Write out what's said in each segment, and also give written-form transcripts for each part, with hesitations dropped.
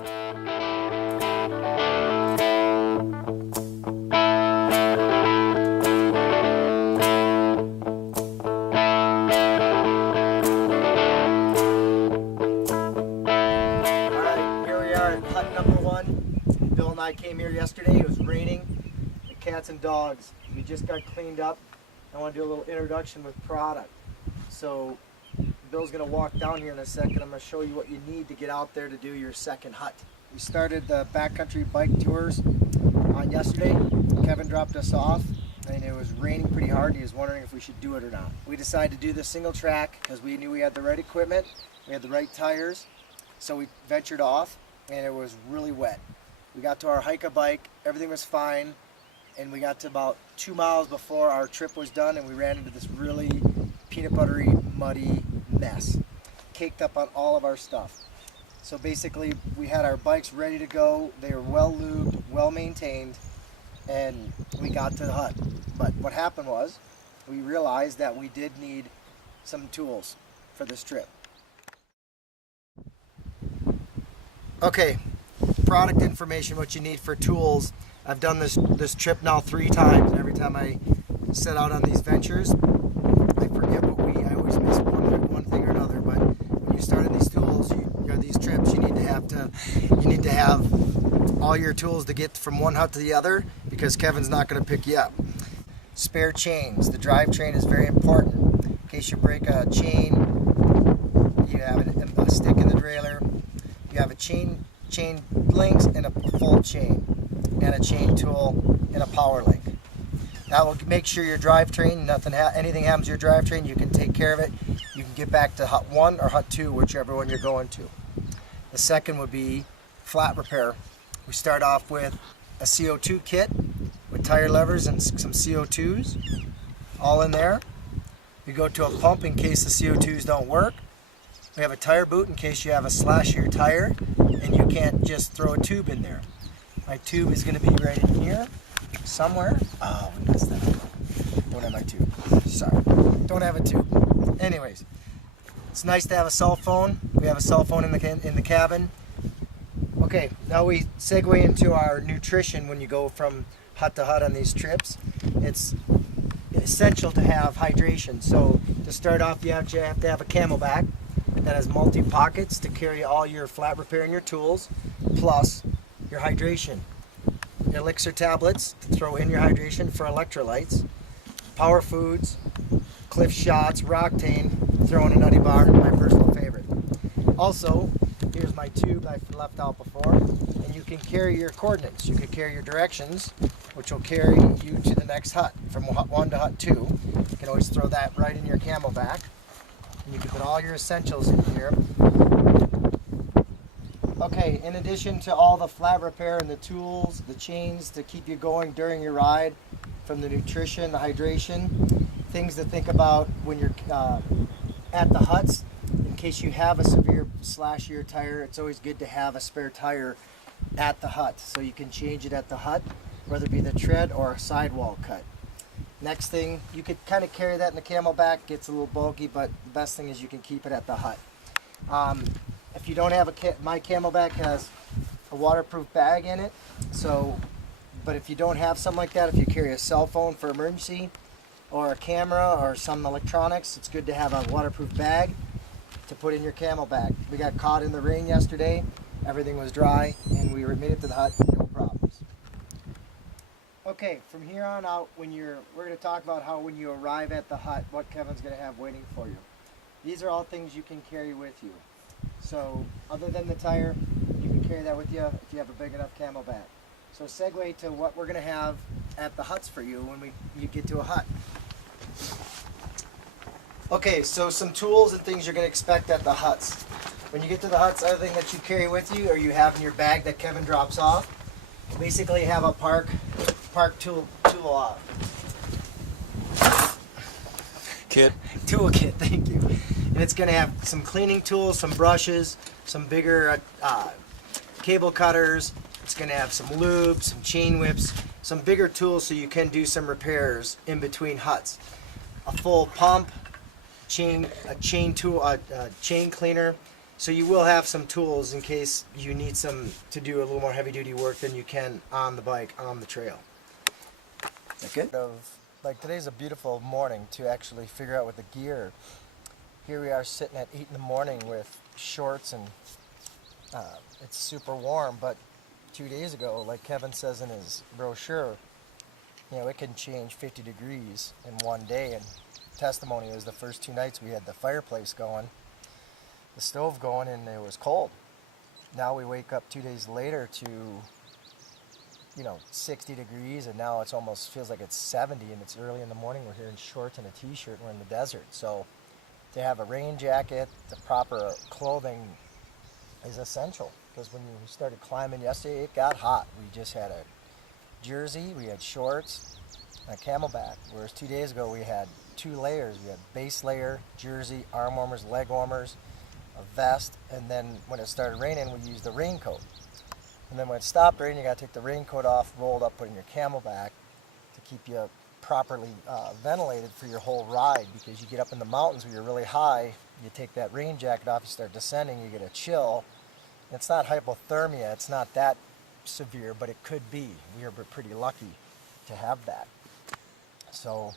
Hut number one. Bill and I came here yesterday. It was raining. The cats and dogs. We just got cleaned up. I want to do a little introduction with product. So Bill's going to walk down here in a second. I'm going to show you what you need to get out there to do your second hut. We started the backcountry bike tours on yesterday. Kevin dropped us off and it was raining pretty hard. He was wondering if we should do it or not. We decided to do the single track because we knew we had the right equipment, we had the right tires. So we ventured off and it was really wet. We got to our hike-a-bike, everything was fine, and we got to about 2 miles before our trip was done and we ran into this really peanut buttery, muddy mess, caked up on all of our stuff. So basically we had our bikes ready to go, they were well lubed, well maintained, and we got to the hut. But what happened was, we realized that we did need some tools for this trip. Okay, product information, what you need for tools. I've done this trip now 3 times, and every time I set out on these ventures, I forget I always miss one thing or another. But when you start on these tools, these trips, you need to have all your tools to get from one hut to the other, because Kevin's not going to pick you up. Spare chains. The drivetrain is very important. In case you break a chain, you have a stick in the trailer. You have a chain links and a full chain, and a chain tool and a power link. That will make sure your drivetrain, anything happens to your drivetrain, you can take care of it. You can get back to hut 1 or hut 2, whichever one you're going to. The second would be flat repair. We start off with a CO2 kit with tire levers and some CO2s all in there. We go to a pump in case the CO2s don't work. We have a tire boot in case you have a slash to your tire and you can't just throw a tube in there. My tube is going to be right in here somewhere. Oh, we messed that up. Don't have my tube. Sorry. Don't have a tube. Anyways, it's nice to have a cell phone. We have a cell phone in the cabin. Okay, now we segue into our nutrition when you go from hut to hut on these trips. It's essential to have hydration. So to start off, you have to have a Camelback that has multi-pockets to carry all your flat repair and your tools, plus your hydration. Elixir tablets to throw in your hydration for electrolytes, power foods, Cliff Shots, Roctane, throw in a nutty bar, my personal favorite. Also, here's my tube I left out before, and you can carry your coordinates. You can carry your directions, which will carry you to the next hut, from hut 1 to hut 2. You can always throw that right in your Camelback. You can put all your essentials in here. Okay, in addition to all the flat repair and the tools, the chains to keep you going during your ride, from the nutrition, the hydration, things to think about when you're at the huts. In case you have a severe slash to your tire, it's always good to have a spare tire at the hut, so you can change it at the hut, whether it be the tread or a sidewall cut. Next thing, you could kind of carry that in the Camelback, gets a little bulky, but the best thing is you can keep it at the hut. If you don't have my Camelback has a waterproof bag in it, but if you don't have something like that, if you carry a cell phone for emergency, or a camera, or some electronics, it's good to have a waterproof bag to put in your Camelback. We got caught in the rain yesterday, everything was dry, and we made it to the hut, no problems. Okay, from here on out, we're going to talk about how when you arrive at the hut, what Kevin's going to have waiting for you. These are all things you can carry with you. So, other than the tire, you can carry that with you if you have a big enough Camelback. So segue to what we're going to have at the huts for you when you get to a hut. Okay, so some tools and things you're going to expect at the huts. When you get to the huts, everything that you carry with you or you have in your bag that Kevin drops off, basically have a park tool kit. Toolkit, thank you. And it's going to have some cleaning tools, some brushes, some bigger cable cutters. It's going to have some lube, some chain whips, some bigger tools so you can do some repairs in between huts. A full pump, a chain cleaner, So you will have some tools in case you need some to do a little more heavy duty work than you can on the bike, on the trail. That good? Like today's a beautiful morning to actually figure out with the gear. Here we are sitting at 8 in the morning with shorts and it's super warm, but 2 days ago, like Kevin says in his brochure, you know, it can change 50 degrees in one day. And testimony is the first 2 nights we had the fireplace going, the stove going, and it was cold. Now we wake up 2 days later to, you know, 60 degrees, and now it's almost feels like it's 70, and it's early in the morning. We're here in shorts and a t-shirt, and we're in the desert. So to have a rain jacket, the proper clothing is essential, because when you started climbing yesterday, it got hot. We just had a jersey, we had shorts, and a camelback, whereas 2 days ago we had 2 layers. We had base layer, jersey, arm warmers, leg warmers, a vest, and then when it started raining, we used the raincoat. And then when it stopped raining, you got to take the raincoat off, rolled up, put in your camelback to keep you properly ventilated for your whole ride, because you get up in the mountains where you're really high, you take that rain jacket off, you start descending, you get a chill. It's not hypothermia, it's not that severe, but it could be. We are pretty lucky to have that. So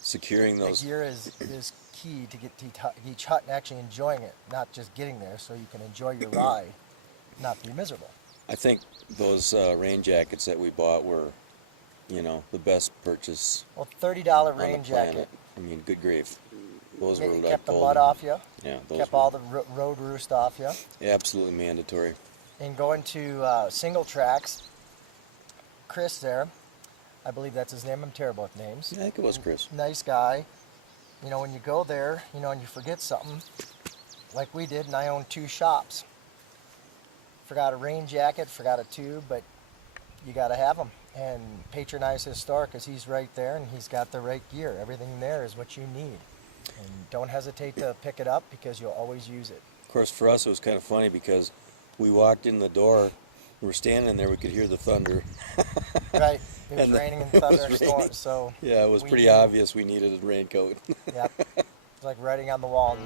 securing those the gear is key to get to each hut and actually enjoying it, not just getting there, so you can enjoy your ride, not be miserable. I think those rain jackets that we bought were, you know, the best purchase. Well, $30 on rain the jacket. planet. I mean, good grief. Those were like kept the golden. mud off you. Yeah, those kept were all the road roost off you. absolutely mandatory. And going to single tracks, Chris there, I believe that's his name. I'm terrible with names. Yeah, I think it was Chris. Nice guy. You know, when you go there, you know, and you forget something, like we did, and I own 2 shops. Forgot a rain jacket, forgot a tube, but you got to have them. And patronize his store, because he's right there and he's got the right gear. Everything there is what you need. And don't hesitate to pick it up, because you'll always use it. Of course, for us, it was kind of funny because we walked in the door, we were standing there, we could hear the thunder. Right. It was And raining and it was thunderstorms, raining. so Yeah, it was pretty knew. obvious we needed a raincoat. Yeah. It's like writing on the wall.